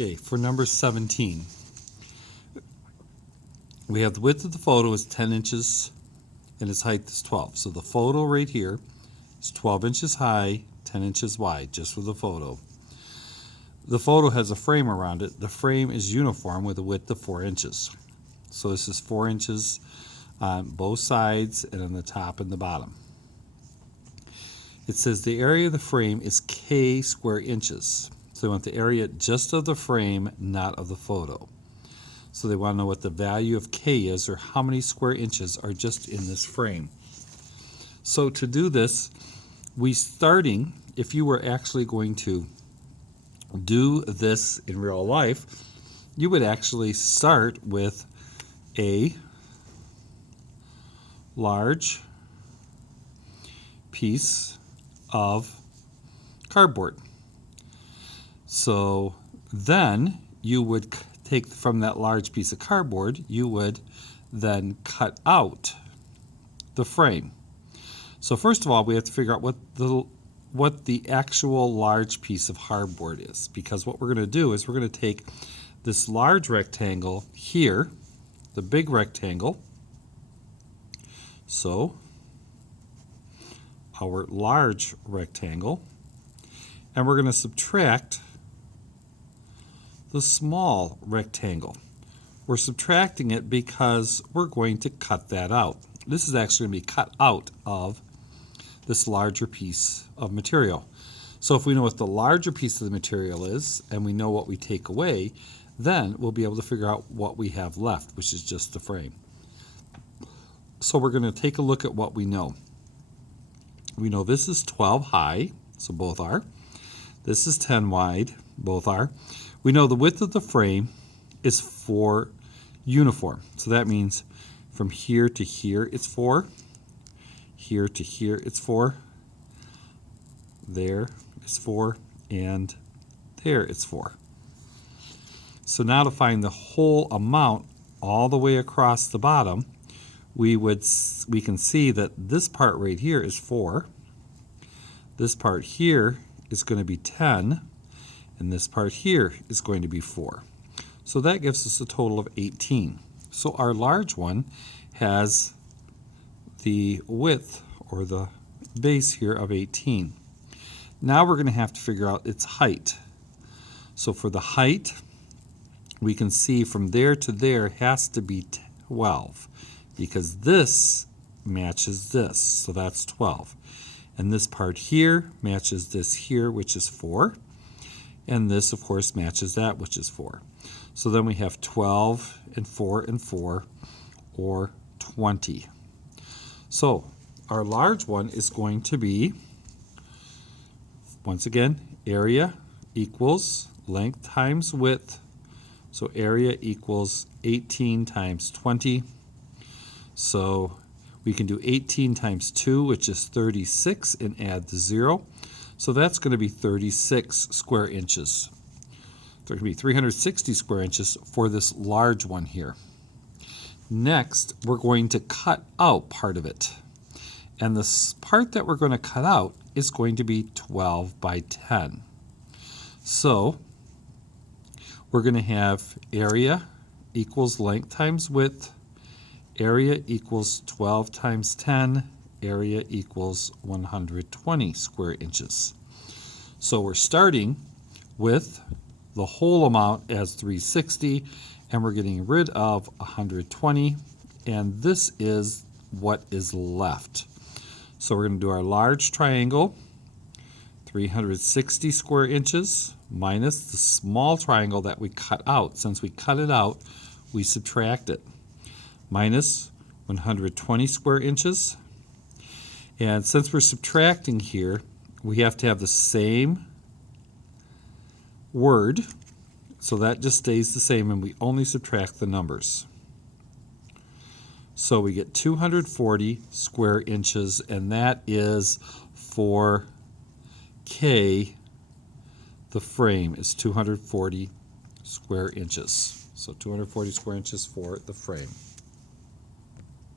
Okay, for number 17, we have the width of the photo is 10 inches and its height is 12. So the photo right here is 12 inches high, 10 inches wide, just for the photo. The photo has a frame around it. The frame is uniform with a width of 4 inches. So this is 4 inches on both sides and on the top and the bottom. It says the area of the frame is K square inches. So they want the area just of the frame, not of the photo. So they want to know what the value of K is, or how many square inches are just in this frame. So to do this, if you were actually going to do this in real life, you would actually start with a large piece of cardboard. So then you would take from that large piece of cardboard, you would then cut out the frame. So first of all, we have to figure out what the actual large piece of cardboard is, because what we're going to do is we're going to take this large rectangle here, the big rectangle, so our large rectangle, and we're going to subtract the small rectangle. We're subtracting it because we're going to cut that out. This is actually going to be cut out of this larger piece of material. So if we know what the larger piece of the material is, and we know what we take away, then we'll be able to figure out what we have left, which is just the frame. So we're going to take a look at what we know. We know this is 12 high, so both are. This is 10 wide, both are. We know the width of the frame is 4 uniform. So that means from here to here it's 4. Here to here it's 4. There is 4. And there it's 4. So now to find the whole amount all the way across the bottom, we can see that this part right here is 4. This part here is going to be 10. And this part here is going to be 4. So that gives us a total of 18. So our large one has the width, or the base here, of 18. Now we're going to have to figure out its height. So for the height, we can see from there to there has to be 12, because this matches this, so that's 12. And this part here matches this here, which is 4. And this, of course, matches that, which is 4. So then we have 12 and 4 and 4, or 20. So our large one is going to be, once again, area equals length times width. So area equals 18 times 20. So we can do 18 times 2, which is 36, and add the 0. So that's going to be 36 square inches. There can be 360 square inches for this large one here. Next, we're going to cut out part of it. And this part that we're going to cut out is going to be 12 by 10. So we're going to have area equals length times width. Area equals 12 times 10. Area equals 120 square inches. So we're starting with the whole amount as 360, and we're getting rid of 120, and this is what is left. So we're going to do our large triangle, 360 square inches, minus the small triangle that we cut out. Since we cut it out, we subtract it, minus 120 square inches. And since we're subtracting here, we have to have the same word, so that just stays the same, and we only subtract the numbers. So we get 240 square inches, and that is for K, the frame is 240 square inches. So 240 square inches for the frame.